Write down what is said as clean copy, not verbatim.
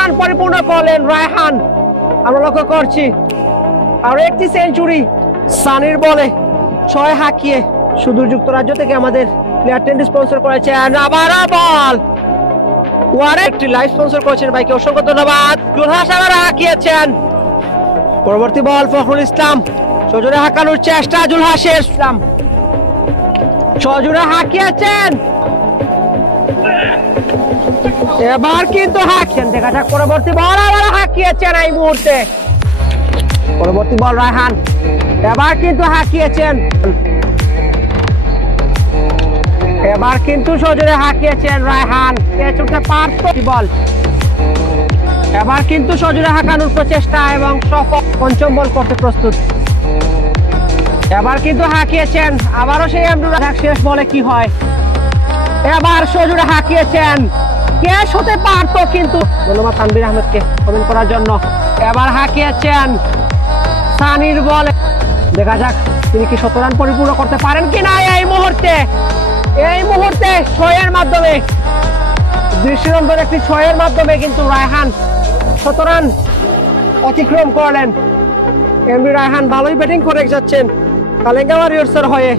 Run পরিপূর্ণ করলেন রায়হান। আমরা লক্ষ্য করছি আর একটি সেঞ্চুরি সানির বলে 6 হাঁকিয়ে সুদূর যুক্তরাজ্য থেকে আমাদের প্লেয়ার টেন্ট স্পন্সর করেছে। আবার বল একটি লাইভ স্পন্সর করেছেন, ভাইকে অসংখ্য ধন্যবাদ। জুলহাস আবার হাঁকিয়েছেন। পরবর্তী বল ফখরুল ইসলাম, সজোরে হাঁকানোর চেষ্টা জুলহাসের। ইসলাম সজোরে হাঁকিয়েছেন, এবার কিন্তু হাঁকছেন। দেখা যাক পরবর্তী বল, আবার হাঁকিয়েছেন এই মুহূর্তে। পরবর্তী বল রায়হান, এবার কিন্তু হাঁকিয়েছেন, এবার কিন্তু সজোরে হাঁকিয়েছেন রায়হান। বল এবার কিন্তু সজোরে হাঁকানোর প্রচেষ্টা এবং সফল। পঞ্চম বল করতে প্রস্তুত, এবার কিন্তু হাঁকিয়েছেন। আবারও সেই শেষ বলে কি হয়, এবার সজোরে হাঁকিয়েছেন। ক্যাচ হতে পারত কিন্তু। ধন্যবাদ তানভীর আহমেদকে কমেন্ট করার জন্য। এবার হাঁকিয়েছেন সানির বলে, দেখা যাক তিনি কি 7 রান পরিপূর্ণ করতে পারেন কিনা। এই মুহূর্তে 6 এর মাধ্যমে, দৃষ্টিনন্দন একটি 6 এর মাধ্যমে কিন্তু রায়হান 7 রান অতিক্রম করলেন। এমভি রায়হান ভালোই ব্যাটিং করে যাচ্ছেন কালেঙ্গা ওয়ারিয়র্সের হয়ে।